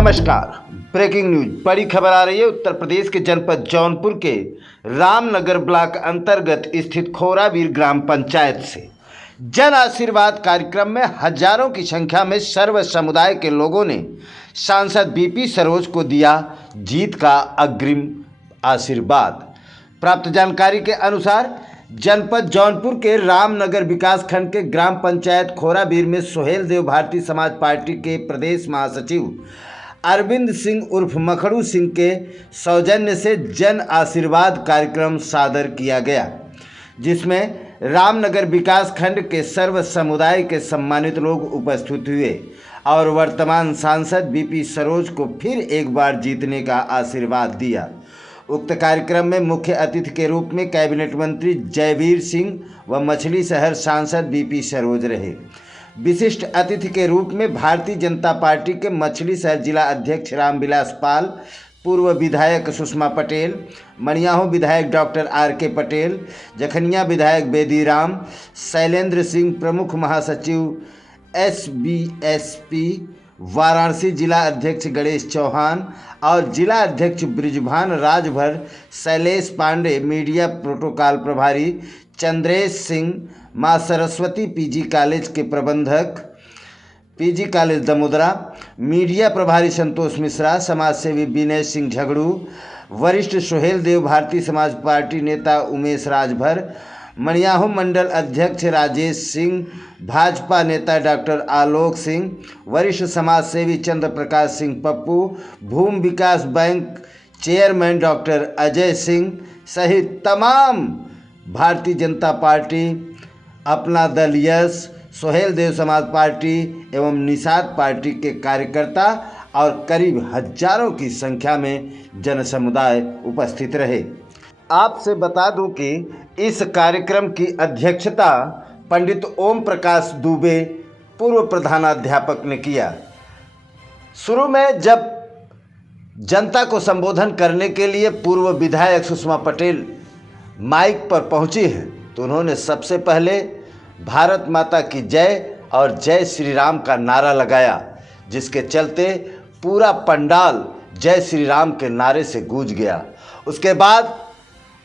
नमस्कार। Breaking news, बड़ी खबर आ रही है। उत्तर प्रदेश के जनपद जौनपुर के रामनगर ब्लॉक अंतर्गत स्थित खोराबीर ग्राम पंचायत से जन आशीर्वाद कार्यक्रम में हजारों की संख्या में सर्व समुदाय के लोगों ने सांसद बीपी सरोज को दिया जीत का अग्रिम आशीर्वाद। प्राप्त जानकारी के अनुसार जनपद जौनपुर के रामनगर विकासखंड के ग्राम पंचायत खोराबीर में सोहेल देव भारतीय समाज पार्टी के प्रदेश महासचिव अरविंद सिंह उर्फ मखड़ू सिंह के सौजन्य से जन आशीर्वाद कार्यक्रम सादर किया गया, जिसमें रामनगर विकासखंड के सर्व समुदाय के सम्मानित लोग उपस्थित हुए और वर्तमान सांसद बीपी सरोज को फिर एक बार जीतने का आशीर्वाद दिया। उक्त कार्यक्रम में मुख्य अतिथि के रूप में कैबिनेट मंत्री जयवीर सिंह व मछली शहर सांसद बीपी सरोज रहे। विशिष्ट अतिथि के रूप में भारतीय जनता पार्टी के मछली शहर जिला अध्यक्ष रामविलास पाल, पूर्व विधायक सुषमा पटेल, मणियाहू विधायक डॉक्टर आर.के. पटेल, जखनिया विधायक बेदीराम, शैलेंद्र सिंह प्रमुख महासचिव SBSP, वाराणसी जिला अध्यक्ष गणेश चौहान और जिला अध्यक्ष ब्रिजभान राजभर, शैलेश पांडे, मीडिया प्रोटोकॉल प्रभारी चंद्रेश सिंह, माँ सरस्वती PG कॉलेज के प्रबंधक PG कॉलेज दमोदरा, मीडिया प्रभारी संतोष मिश्रा, समाजसेवी विनय सिंह झगड़ू, वरिष्ठ सोहेल देव भारतीय समाज पार्टी नेता उमेश राजभर, मणियाहू मंडल अध्यक्ष राजेश सिंह, भाजपा नेता डॉक्टर आलोक सिंह, वरिष्ठ समाजसेवी Chandra Prakash Singh Pappu, Bhumi Vikas bank chairman doctor Ajay Singh सहित तमाम भारतीय जनता पार्टी, अपना दल यश, सोहेल देव समाज पार्टी एवं निषाद पार्टी के कार्यकर्ता और करीब हजारों की संख्या में जन समुदाय उपस्थित रहे। आपसे बता दूं कि इस कार्यक्रम की अध्यक्षता पंडित ओम प्रकाश दुबे पूर्व प्रधानाध्यापक ने किया। शुरू में जब जनता को संबोधन करने के लिए पूर्व विधायक सुषमा पटेल माइक पर पहुंची हैं, तो उन्होंने सबसे पहले भारत माता की जय और जय श्री राम का नारा लगाया, जिसके चलते पूरा पंडाल जय श्री राम के नारे से गूंज गया। उसके बाद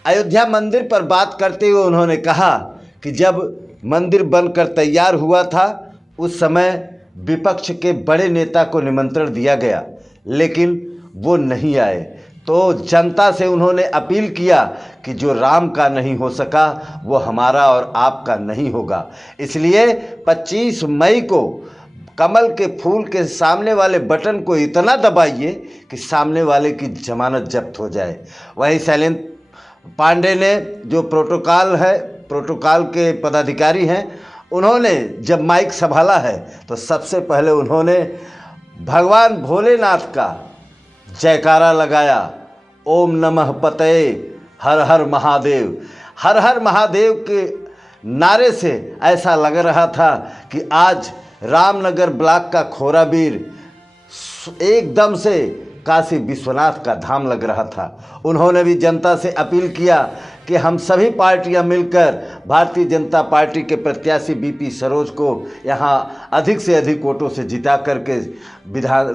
अयोध्या मंदिर पर बात करते हुए उन्होंने कहा कि जब मंदिर बनकर तैयार हुआ था उस समय विपक्ष के बड़े नेता को निमंत्रण दिया गया, लेकिन वो नहीं आए। तो जनता से उन्होंने अपील किया कि जो राम का नहीं हो सका वो हमारा और आपका नहीं होगा। इसलिए 25 मई को कमल के फूल के सामने वाले बटन को इतना दबाइए कि सामने वाले की जमानत जब्त हो जाए। वहीं शैलेंद्र पांडे ने जो प्रोटोकॉल के पदाधिकारी हैं, उन्होंने जब माइक संभाला है तो सबसे पहले उन्होंने भगवान भोलेनाथ का जयकारा लगाया। ओम नमः पतये, हर हर महादेव। हर हर महादेव के नारे से ऐसा लग रहा था कि आज रामनगर ब्लॉक का खोराबीर एकदम से काशी विश्वनाथ का धाम लग रहा था। उन्होंने भी जनता से अपील किया कि हम सभी पार्टियां मिलकर भारतीय जनता पार्टी के प्रत्याशी बीपी सरोज को यहां अधिक से अधिक वोटों से जिता करके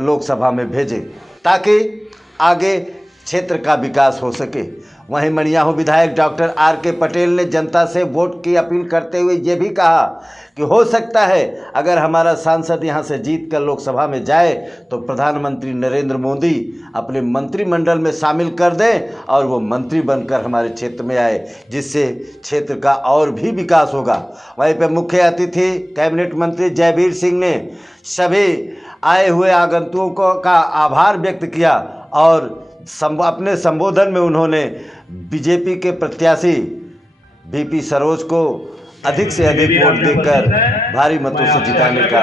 लोकसभा में भेजें, ताकि आगे क्षेत्र का विकास हो सके। वहीं मणियाहू विधायक डॉक्टर आर.के. पटेल ने जनता से वोट की अपील करते हुए ये भी कहा कि हो सकता है अगर हमारा सांसद यहां से जीत कर लोकसभा में जाए तो प्रधानमंत्री नरेंद्र मोदी अपने मंत्रिमंडल में शामिल कर दें और वो मंत्री बनकर हमारे क्षेत्र में आए, जिससे क्षेत्र का और भी विकास होगा। वहीं पर मुख्य अतिथि कैबिनेट मंत्री जयवीर सिंह ने सभी आए हुए आगंतुकों का आभार व्यक्त किया और अपने संबोधन में उन्होंने बीजेपी के प्रत्याशी बीपी सरोज को अधिक से अधिक वोट देकर भारी मतों से जिताने का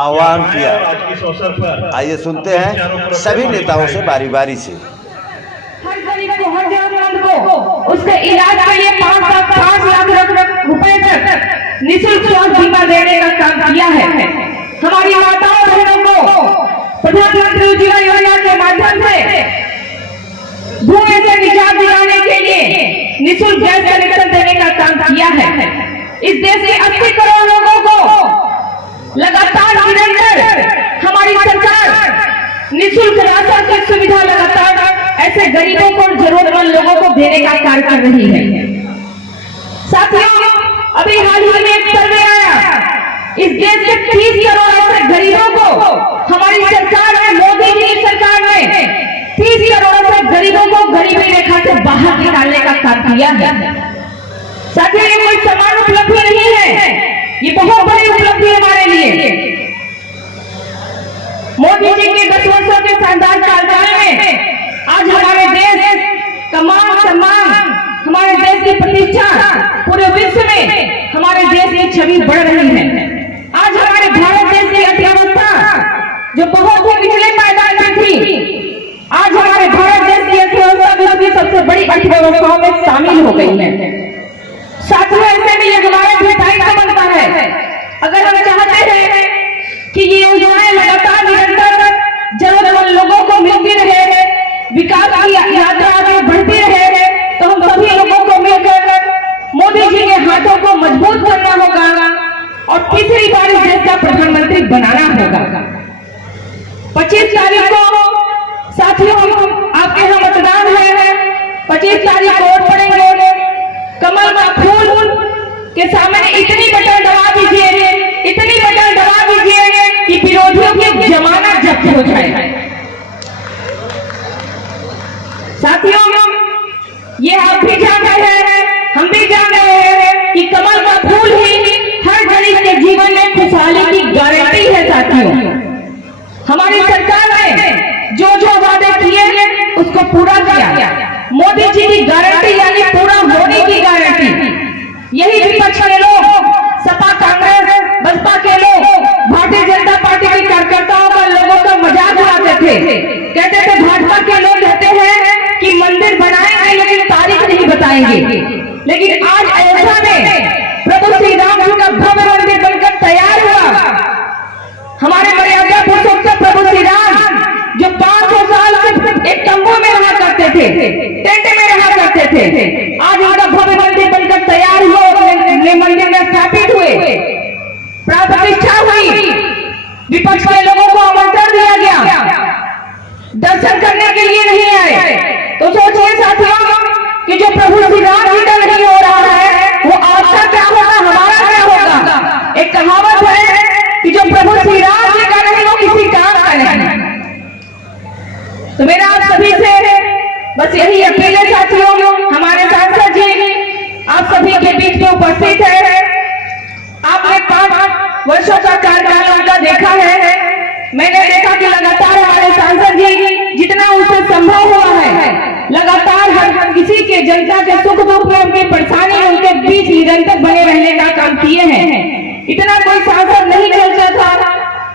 आह्वान किया। आइए सुनते हैं सभी नेताओं से बारी बारी से। हर गरीब को, हर जरूरतमंद को उसके इलाज के लिए 5 लाख रुपए तक निःशुल्क स्वास्थ्य बीमा देने का काम किया है। हमारी माताओं बहनों को प्रधानमंत्री उज्ज्वला योजना के माध्यम से धुएं से निजात दिलाने के लिए निःशुल्क गैस कनेक्शन देने का काम किया है। इस देश के 80 करोड़ लोगों को लगातार निरंतर हमारी सरकार निःशुल्क राशन की सुविधा लगातार ऐसे गरीबों को और जरूरतमंद लोगों को देने का कार्य कर रही है। साथियों, अभी हाल ही में एक सर्वे आया, इस देश के 30 करोड़ ऐसे गरीबों को हमारी सरकार ने, मोदी जी की सरकार ने 30 करोड़ ऐसे गरीबों को गरीबी रेखा से बाहर निकालने का काम किया है। साथियों, ये कोई समान उपलब्धि नहीं है, ये बहुत बड़ी उपलब्धि है हमारे लिए। मोदी जी के 10 वर्षों के शानदार कार्यकाल में आज हमारे देश का मान सम्मान, हमारे देश की प्रतिष्ठा पूरे विश्व में हमारे देश की छवि बढ़ रही है। आज हमारे भारत देश की अर्थव्यवस्था जो बहुत ही निचले पायदान में थी, आज हमारे भारत देश की अर्थव्यवस्था विश्व की सबसे बड़ी अर्थव्यवस्थाओं में शामिल हो गई है। साथियों, ऐसे में ये हमारा भी दायित्व बनता है, अगर हम चाहते हैं कि ये योजनाएं लगातार निरंतर जरूरतमंद लोगों को मिलती रहे, विकास की यात्रा आगे बढ़ती रहे, तो हम सभी लोगों को मिलकर मोदी जी के हाथों को मजबूत करना होगा और तीसरी बार इस देश का प्रधानमंत्री बनाना होगा। 25 तारीख को साथियों आपके यहाँ मतदान है, 25 तारीख को वोट पड़ेंगे। कमल का फूल के सामने इतनी बटन दबा दीजिए, इतनी बटन दबा दीजिए कि विरोधियों की जमानत जब्त हो जाए। साथियों, ये आप भी जान रहे हैं, हम भी जान रहे हैं कि कमल का फूल ही हर गरीब के जीवन में खुशहाली की गारंटी है। साथियों, हमारी सरकार ने जो जो वादे किए उसको पूरा किया। मोदी जी की गारंटी यानी पूरा होने की गारंटी। यही विपक्ष के लोग, सपा, कांग्रेस, बसपा के लोग, भारतीय जनता पार्टी के कार्यकर्ताओं का, लोगों का मजाक उड़ाते थे। कहते थे भाजपा के लोग कहते हैं कि मंदिर बनाएंगे लेकिन तारीख नहीं बताएंगे। लेकिन आज अयोध्या में प्रभु श्री राम जी का भव्य मंदिर बनकर तैयार हुआ। हमारे मर्यादा पुरुषोत्तम प्रभु श्री राम जो 500 साल से एक तंबू में रहा करते थे, टेंट में रहा करते थे, आज उनका भव्य मंदिर बनकर तैयार हुआ और मंदिर में स्थापित हुए, प्राण प्रतिष्ठा हुई। विपक्ष के लोगों को आमंत्रण दिया गया, दर्शन करने के लिए नहीं आए। तो सोचिए साथियों कि जो प्रभु श्री राम जी का नहीं हो रहा है वो आपका क्या होगा, हमारा क्या होगा। एक कहावत है कि जो प्रभु श्री राम जी का नहीं वो किसी काम का नहीं। तो मेरा आप सभी से बस यही अपील है साथियों, हमारे सांसद जी आप सभी के बीच में उपस्थित है। आपने 5 वर्षों का कार्यकाल उनका देखा है। मैंने देखा कि लगातार हमारे सांसद जी जितना उनसे संभव हुआ है, लगातार हर किसी के जनता के सुख दुख में, उनकी परेशानी, उनके बीच निरंतर बने रहने का काम किए हैं। इतना कोई सांसद नहीं चलता था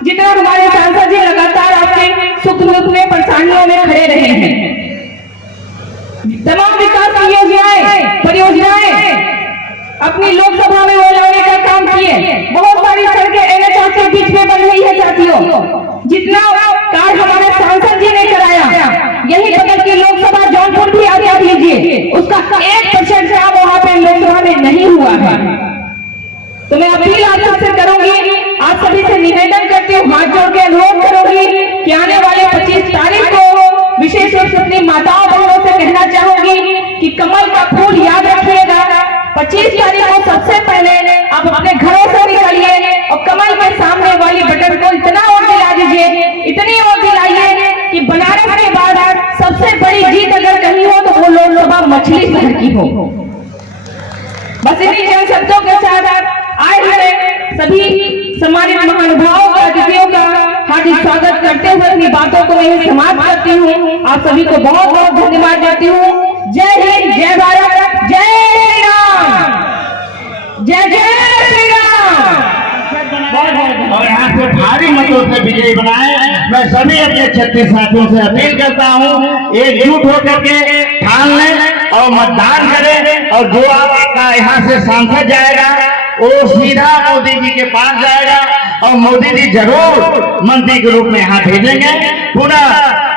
जितना हमारे सांसद जी लगातार आपके सुख दुख में, परेशानियों में खड़े रहे हैं। तमाम विकास की योजनाएं, परियोजनाएं अपनी लोकसभा में वो लाने का काम किए। बहुत सारी सड़कें NH के बीच में बन रही है साथियों। जितना कार्य हमारे सांसद जी ने कराया, यही बगल की लोकसभा जौनपुर भी आप देख लीजिए, उसका 1% काम वहां पे लोकसभा में नहीं हुआ है। तो मैं अपील आप सबसे करूंगी, आप सभी से निवेदन करती हूँ, हाथ जोड़ के अनुरोध करूंगी कि आने वाले 25 तारीख को विशेष रूप से अपनी माताओं बहनों से कहना चाहूंगी कि कमल का फूल याद रखिएगा। 25 तारीख को सबसे पहले आप अपने घरों से निकलिए और कमल के सामने वाली बटन को इतना वोट दिला दीजिए, इतनी वोट दिलाइए कि बनारस के बाद सबसे बड़ी जीत अगर कहीं हो तो वो लोकसभा मछली शहर की हो। बस इन्हीं जन शब्दों के साथ आए हुए सभी सम्मानित महानुभावों का, अतिथियों का हार्दिक स्वागत करते हुए अपनी बातों को मैं समाप्त करती हूँ। आप सभी को बहुत बहुत धन्यवाद देती हूँ। जय हिंद, जय भारत, जय श्री राम, जय जय श्री राम। और यहाँ से भारी मतों से विजयी बनाए। मैं सभी अपने 36 साथियों से अपील करता हूँ, एकजुट होकर के ठान लें और मतदान करें। और जो आपका यहाँ से सांसद जाएगा वो सीधा मोदी जी के पास जाएगा और मोदी जी जरूर मंत्री के रूप में यहाँ भेजेंगे। पुनः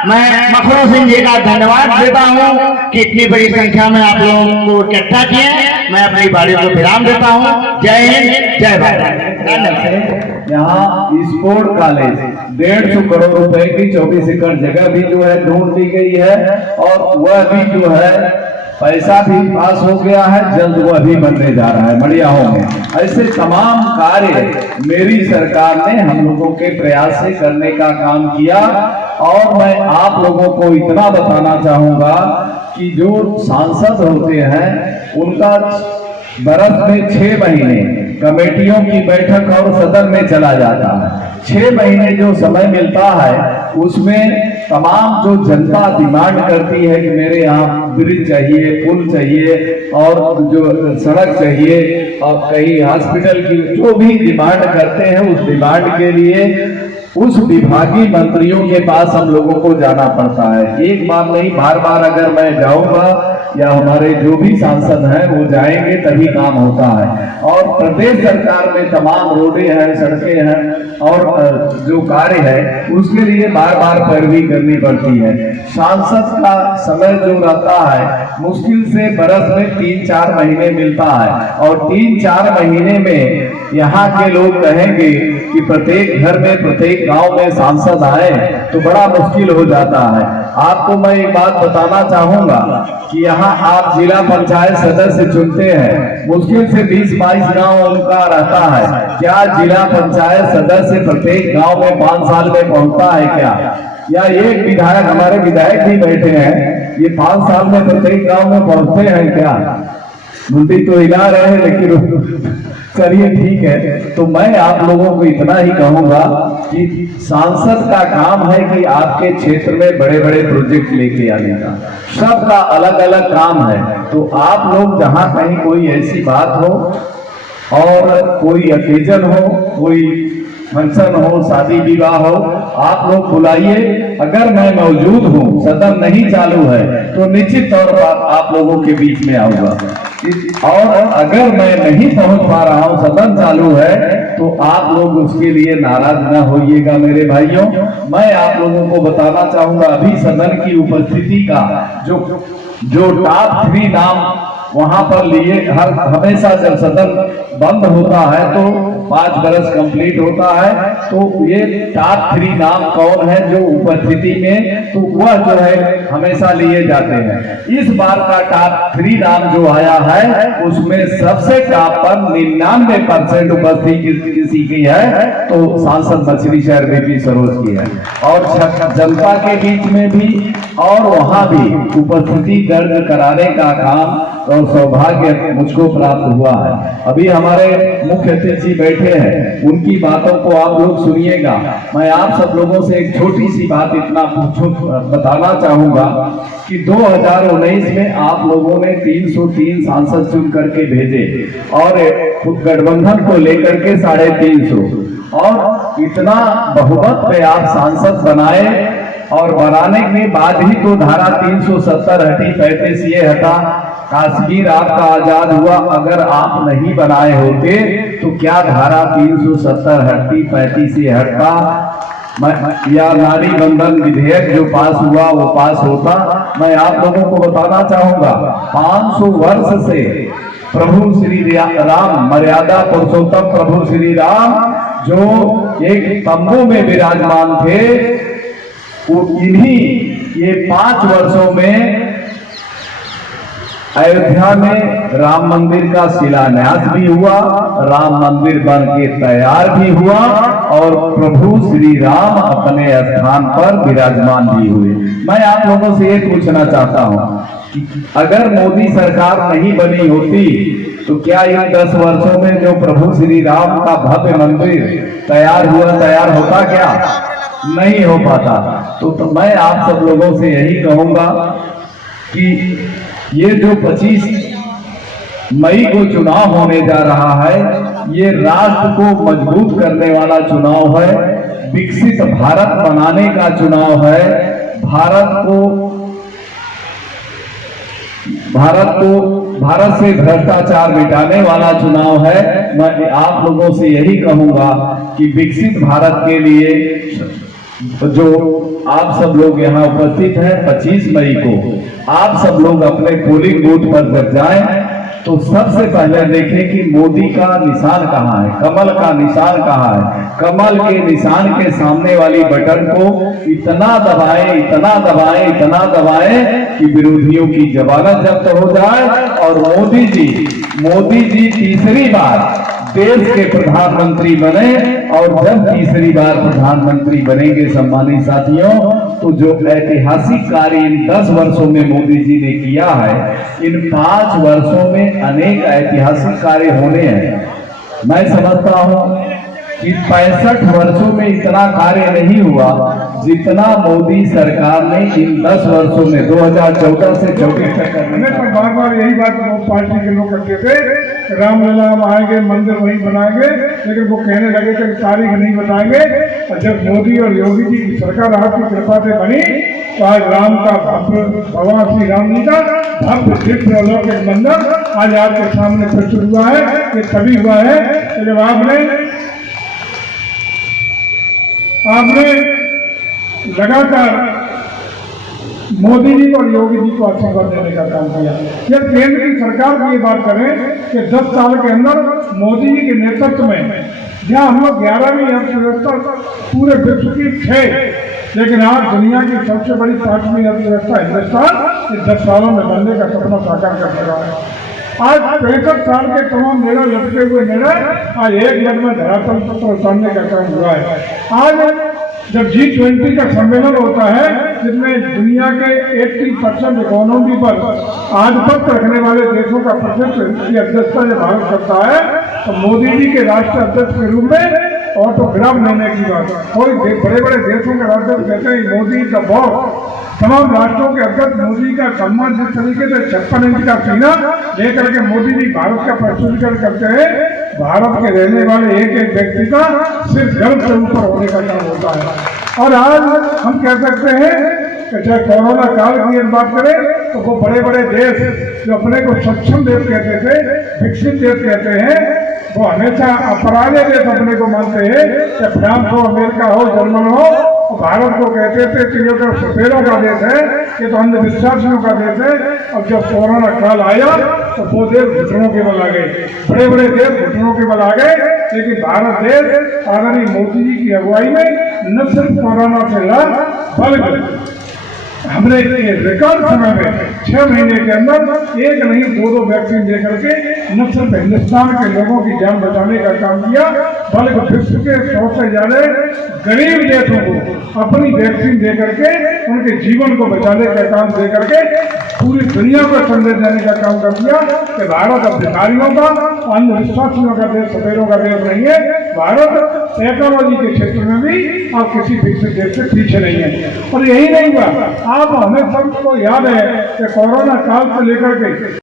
मैं मखरू सिंह जी का धन्यवाद देता हूँ कि इतनी बड़ी संख्या में आप लोगों को इकट्ठा किए। मैं अपनी बारी को विराम देता हूँ। जय हिंद, जय भारत। धन्यवाद। यहाँ स्पोर्ट कॉलेज 150 करोड़ रुपए की 24 एकड़ जगह भी जो है ढूंढ दी गई है और वह भी जो है पैसा भी पास हो गया है, जल्द वह भी बनने जा रहा है मड़ियाहों में। ऐसे तमाम कार्य मेरी सरकार ने हम लोगों के प्रयास से करने का काम किया। और मैं आप लोगों को इतना बताना चाहूंगा कि जो सांसद होते हैं उनका बरस में 6 महीने कमेटियों की बैठक और सदन में चला जाता है। 6 महीने जो समय मिलता है उसमें तमाम जो जनता डिमांड करती है कि मेरे यहाँ ब्रिज चाहिए, पुल चाहिए और जो सड़क चाहिए और कहीं हॉस्पिटल की जो भी डिमांड करते हैं, उस डिमांड के लिए उस विभागीय मंत्रियों के पास हम लोगों को जाना पड़ता है। एक बार नहीं, बार बार अगर मैं जाऊंगा या हमारे जो भी सांसद हैं वो जाएंगे तभी काम होता है। और प्रदेश सरकार में तमाम रोडें हैं, सड़कें हैं और जो कार्य है उसके लिए बार बार पैरवी करनी पड़ती है। सांसद का समय जो रहता है मुश्किल से बरस में 3-4 महीने मिलता है और 3-4 महीने में यहाँ के लोग कहेंगे कि प्रत्येक घर में, प्रत्येक गांव में सांसद आए तो बड़ा मुश्किल हो जाता है। आपको मैं एक बात बताना चाहूंगा कि यहाँ आप जिला पंचायत सदस्य चुनते हैं, मुश्किल से 20-22 गांव उनका रहता है। क्या जिला पंचायत सदस्य प्रत्येक गांव में 5 साल में पहुंचता है क्या? या एक विधायक, हमारे विधायक भी बैठे हैं, ये 5 साल में प्रत्येक गांव में पहुंचते हैं क्या? बुद्धि तो हिला रहे हैं, लेकिन चलिए ठीक है। तो मैं आप लोगों को इतना ही कहूंगा कि सांसद का काम है कि आपके क्षेत्र में बड़े बड़े प्रोजेक्ट लेके आने का, सबका अलग अलग काम है। तो आप लोग जहां कहीं कोई ऐसी बात हो और कोई ओकेजन हो, कोई फंक्शन हो, शादी विवाह हो, आप लोग बुलाइए। अगर मैं मौजूद हूँ, सदन नहीं चालू है, तो निश्चित तौर पर आप लोगों के बीच में आऊंगा। और अगर मैं नहीं पहुंच पा रहा हूं, सदन चालू है, तो आप लोग उसके लिए नाराज न होइएगा मेरे भाइयों। मैं आप लोगों को बताना चाहूंगा अभी सदन की उपस्थिति का जो टॉप 3 नाम वहां पर लिए, हमेशा जब सदन बंद होता है तो 5 बरस कंप्लीट होता है, तो ये टॉप 3 नाम कौन है जो उपस्थिति में, तो वह जो है हमेशा लिए जाते हैं। इस बार का टॉप 3 नाम जो आया है उसमें सबसे टॉप पर 99% उपस्थिति किसी की है, तो सांसद मछली शहर बीपी सरोज की है। और जनता के बीच में भी और वहां भी उपस्थिति दर्ज कराने का काम और सौभाग्य मुझको प्राप्त हुआ है। अभी हमारे मुख्य अतिथि बैठे हैं, उनकी बातों को आप लोग सुनिएगा। मैं आप सब लोगों से एक छोटी सी बात इतना बताना चाहूंगा कि 2019 में आप लोगों ने 303 सांसद चुन करके भेजे और गठबंधन को लेकर के 350, और इतना बहुमत पे आप सांसद बनाए। और बनाने के बाद ही तो धारा 370 हटी, 35 ये हटा, कश्मीर आपका आजाद हुआ। अगर आप नहीं बनाए होते तो क्या धारा 370 हटती, 35 ये हटता, या नारी बंधन विधेयक जो पास हुआ वो पास होता। मैं आप लोगों को बताना चाहूंगा 500 वर्ष से प्रभु श्री राम, मर्यादा पुरुषोत्तम प्रभु श्री राम जो एक तंबू में विराजमान थे, वो इन्हीं ये 5 वर्षों में अयोध्या में राम मंदिर का शिलान्यास भी हुआ, राम मंदिर बन के तैयार भी हुआ और प्रभु श्री राम अपने स्थान पर विराजमान भी हुए। मैं आप लोगों से ये पूछना चाहता हूं कि अगर मोदी सरकार नहीं बनी होती तो क्या इन 10 वर्षों में जो प्रभु श्री राम का भव्य मंदिर तैयार होता क्या? नहीं हो पाता। तो मैं आप सब लोगों से यही कहूंगा कि ये जो 25 मई को चुनाव होने जा रहा है, ये राष्ट्र को मजबूत करने वाला चुनाव है, विकसित भारत बनाने का चुनाव है, भारत को भारत से भ्रष्टाचार मिटाने वाला चुनाव है। मैं आप लोगों से यही कहूंगा कि विकसित भारत के लिए जो आप सब लोग यहाँ उपस्थित हैं, 25 मई को आप सब लोग अपने पोलिंग बूथ पर जब जाएं तो सबसे पहले देखें कि मोदी का निशान कहाँ है, कमल का निशान कहाँ है। कमल के निशान के सामने वाली बटन को इतना दबाएं, इतना दबाएं, इतना दबाएं कि विरोधियों की जमानत जब्त हो जाए और मोदी जी तीसरी बार देश के प्रधानमंत्री बने। और जब तीसरी बार प्रधानमंत्री बनेंगे सम्मानित साथियों, तो जो ऐतिहासिक कार्य इन 10 वर्षों में मोदी जी ने किया है, इन 5 वर्षों में अनेक ऐतिहासिक कार्य होने हैं। मैं समझता हूं कि 65 वर्षों में इतना कार्य नहीं हुआ जितना मोदी सरकार ने इन 10 वर्षों में 2014 से 24 तक करने पर बार बार यही बात पार्टी के लोग करते थे, रामलला हम आएंगे, मंदिर वहीं बनाएंगे, लेकिन वो कहने लगे कि तारीख नहीं बताएंगे। और जब मोदी और योगी जी की सरकार आपकी कृपा से बनी तो आज राम का भगवान श्री राम जी का भव्य दिव्य अलौकिक मंदिर आज आपके सामने प्रस्तुत हुआ है। ये तभी हुआ है कि जब आपने लगातार मोदी जी और योगी जी को आशीर्वाद देने का काम किया। जब केंद्र की सरकार की ये बात करें कि 10 साल के अंदर मोदी जी के नेतृत्व में जहाँ हम लोग 11वीं अर्थव्यवस्था पूरे विश्व की थे, लेकिन आज दुनिया की सबसे बड़ी 5वीं अर्थव्यवस्था हिंदुस्तान 10 सालों में बनने का सपना साकार कर रहा है। आज 65 साल के तमाम निर्णय लटके हुए निर्णय आज एक मिनट में धरातल पर उतारने का काम हुआ है। आज जब G20 का सम्मेलन होता है जिसमें दुनिया के 80% इकोनॉमी पर आधिपत्य रखने वाले देशों का प्रतिनिधित्व की अध्यक्षता जब भारत करता है, तो मोदी जी के राष्ट्र अध्यक्ष के रूप में ऑटोग्राफ लेने की बात। कोई बड़े बड़े देशों के राष्ट्रपति कहते हैं मोदी का बॉस। तमाम राष्ट्रों के अध्यक्ष मोदी का सम्मान जिस तरीके से 56 इंच का सीना लेकर के मोदी जी भारत का प्रस्तुतिकरण करते हैं, भारत के रहने वाले एक एक व्यक्ति का सिर्फ गर्व से ऊपर होने का काम होता है। और आज हम कह सकते हैं कि चाहे कोरोना काल की बात करें तो वो बड़े बड़े देश जो अपने को सक्षम देश कहते थे, विकसित देश कहते हैं, वो हमेशा अपराधे देश अपने को मानते हैं। चाहे फ्रांस हो, अमेरिका हो, जर्मन हो, भारत को कहते थे कि ये तो सफेदों का देश है, ये तो अंधविश्वासियों का देश है। अब जब कोरोना काल आया तो वो देश घुटनों के बल आ गए, बड़े बड़े देश घुटनों के बल आ गए। लेकिन भारत देश आदरणीय मोदी जी की अगुवाई में न सिर्फ कोरोना से लड़, बल्कि हमने रिकॉर्ड समय में 6 महीने के अंदर एक नहीं 2 वैक्सीन देकर के न सिर्फ हिंदुस्तान के लोगों की जान बचाने का काम किया, बल्कि विश्व के 100 से ज्यादा गरीब देशों को अपनी वैक्सीन देकर के उनके जीवन को बचाने का काम देकर के पूरी दुनिया को संदेश देने का काम कर दिया कि भारत अब भिखारियों का, अंधविश्वासियों का देश, सफेदों का देश नहीं है। भारत टेक्नोलॉजी के क्षेत्र में भी अब किसी विकसित देश से पीछे नहीं है। और यही नहीं हुआ, आप हमें सबको याद है कि कोरोना काल से लेकर के